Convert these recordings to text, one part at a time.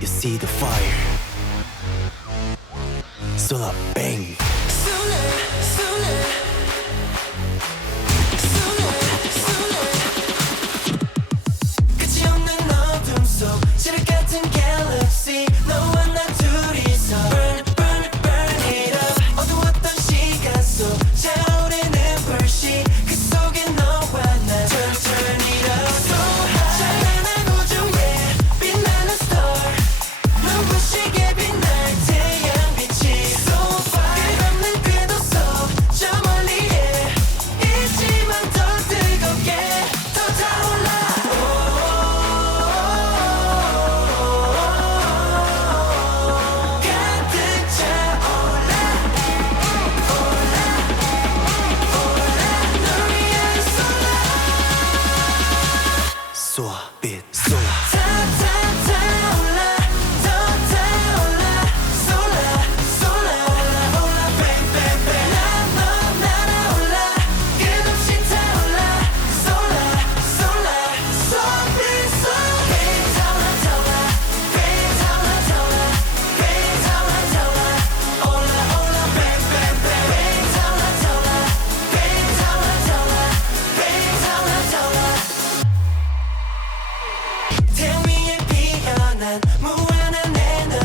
you see the fire. 쏘라 bang.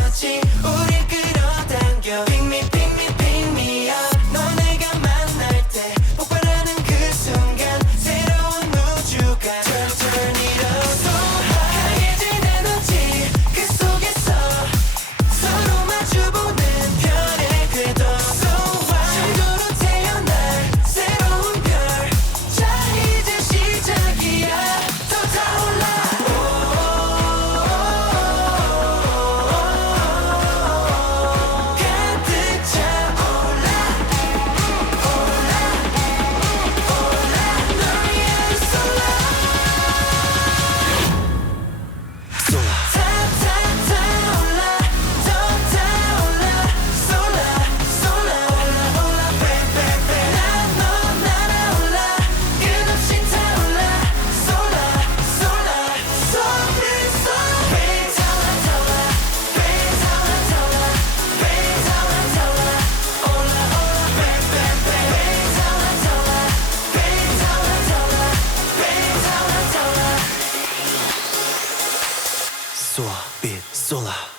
Technology Lola.